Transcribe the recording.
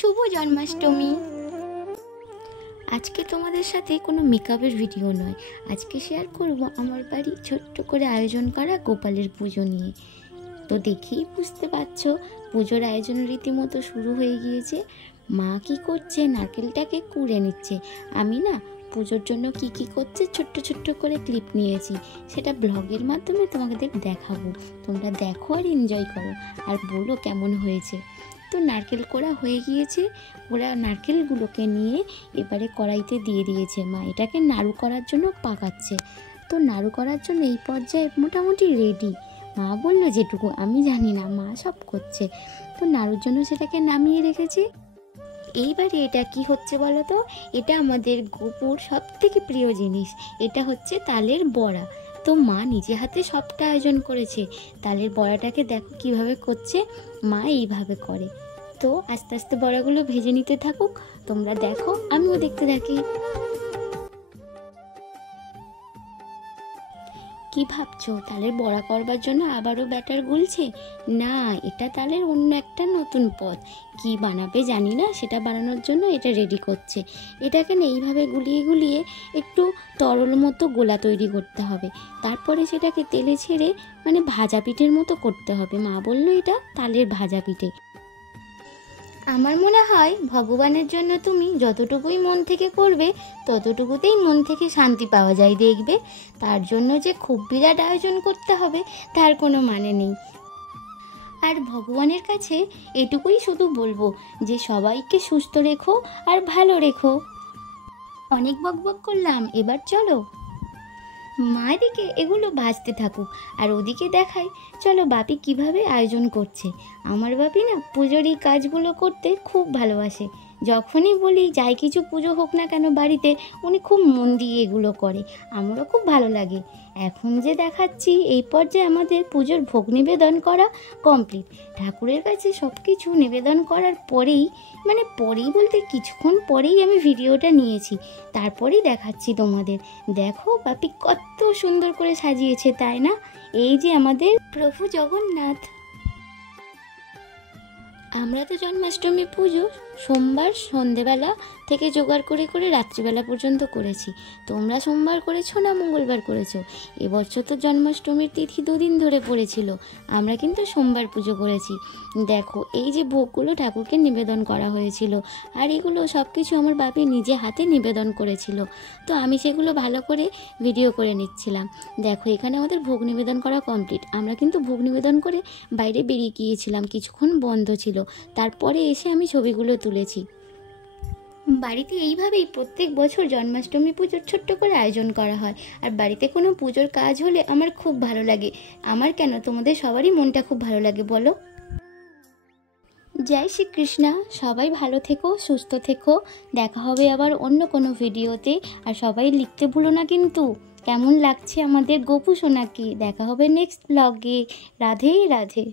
শুভ জন্মাষ্টমী। আজকে তোমাদের সাথে কোনো মেকআপের ভিডিও নয়, আজকে শেয়ার করব আমার বাড়ি ছোট্ট করে আয়োজন করা গোপালের পুজো নিয়ে। তো দেখেই বুঝতে পারছো পুজোর আয়োজন রীতিমতো শুরু হয়ে গিয়েছে। মা কি করছে, নারকেলটাকে কুড়ে নিচ্ছে। আমি না পুজোর জন্য কি কি করছে ছোট্ট ছোট্ট করে ক্লিপ নিয়েছি, সেটা ব্লগের মাধ্যমে তোমাদের দেখাবো। তোমরা দেখো আর এনজয় করো আর বলো কেমন হয়েছে। তো নারকেল কোড়া হয়ে গিয়েছে, ওরা নারকেলগুলোকে নিয়ে এবারে কড়াইতে দিয়ে দিয়েছে। মা এটাকে নাড়ু করার জন্য পাকাচ্ছে। তো নাড়ু করার জন্য এই পর্যায়ে মোটামুটি রেডি। মা বললো যেটুকু, আমি জানি না, মা সব করছে। তো নাড়ুর জন্য সেটাকে নামিয়ে রেখেছি। এইবারে এটা কি হচ্ছে বলো তো, এটা আমাদের গোপুর সব থেকে প্রিয় জিনিস, এটা হচ্ছে তালের বড়া। তো মা নিজে হাতে সবটা আয়োজন করেছে। তালের বড়াটাকে দেখো কিভাবে করছে, মা এইভাবে করে। তো আস্তে আস্তে বড়াগুলো ভেজে নিতে থাকুক, তোমরা দেখো, আমিও দেখতে থাকি। কি ভাবছো, তালের বড়া করবার জন্য আবারও ব্যাটার গুলছে? না, এটা তালের অন্য একটা নতুন পদ। কি বানাবে জানি না, সেটা বানানোর জন্য এটা রেডি করছে। এটাকে না এইভাবে গুলিয়ে গুলিয়ে একটু তরল মতো গোলা তৈরি করতে হবে। তারপরে সেটাকে তেলে ছেড়ে ভাজা পিঠের মতো করতে হবে। মা বললো এটা তালের ভাজা পিঠে। আমার মনে হয় ভগবানের জন্য তুমি যতটুকুই মন থেকে করবে ততটুকুতেই মন থেকে শান্তি পাওয়া যায় দেখবে। তার জন্য যে খুব বিরাট আয়োজন করতে হবে তার কোনো মানে নেই। আর ভগবানের কাছে এটুকুই শুধু বলবো যে সবাইকে সুস্থ রেখো আর ভালো রেখো। অনেক বকবক করলাম, এবার চলো মা এদিকে এগুলো ভাজতে থাকুক আর ওদিকে দেখাই চলো বাপি কিভাবে আয়োজন করছে। আমার বাপি না পুজোর এই কাজগুলো করতে খুব ভালোবাসে। যখনই বলি যাই কিছু পুজো হোক না কেন বাড়িতে, উনি খুব মন দিয়ে এগুলো করে, আমারও খুব ভালো লাগে। এখন যে দেখাচ্ছি এই পর্যায়ে আমাদের পুজোর ভোগ নিবেদন করা কমপ্লিট। ঠাকুরের কাছে সব কিছু নিবেদন করার পরেই পরেই বলতে কিছুক্ষণ পরেই আমি ভিডিওটা নিয়েছি, তারপরেই দেখাচ্ছি তোমাদের। দেখো বাপি কত সুন্দর করে সাজিয়েছে, তাই না? এই যে আমাদের প্রভু জগন্নাথ। আমরা তো জন্মাষ্টমী পুজো সোমবার সন্ধেবেলা থেকে জোগাড় করে করে রাত্রিবেলা পর্যন্ত করেছি। তোমরা সোমবার করেছো না মঙ্গলবার করেছো? এবছর তো জন্মাষ্টমীর তিথি দুদিন ধরে পড়েছিল, আমরা কিন্তু সোমবার পুজো করেছি। দেখো এই যে ভোগগুলো ঠাকুরকে নিবেদন করা হয়েছিল, আর এগুলো সব কিছু আমার বাপি নিজে হাতে নিবেদন করেছিল। তো আমি সেগুলো ভালো করে ভিডিও করে নিচ্ছিলাম। দেখো এখানে আমাদের ভোগ নিবেদন করা কমপ্লিট। আমরা কিন্তু ভোগ নিবেদন করে বাইরে বেরিয়ে গিয়েছিলাম, কিছুক্ষণ বন্ধ ছিল, তারপরে এসে আমি ছবিগুলো তুলেছি। বাড়িতে এইভাবেই প্রত্যেক বছর জন্মাষ্টমী পুজোর ছোট্ট করে আয়োজন করা হয়। আর বাড়িতে কোনো পুজোর কাজ হলে আমার খুব ভালো লাগে। আমার কেন, তোমাদের সবারই মনটা খুব ভালো লাগে বলো। জয় শ্রীকৃষ্ণ। সবাই ভালো থেকো, সুস্থ থেকো। দেখা হবে আবার অন্য কোনো ভিডিওতে। আর সবাই লিখতে ভুলো না কিন্তু কেমন লাগছে আমাদের গোপু সোনাকে। দেখা হবে নেক্সট ব্লগে। রাধে রাধে।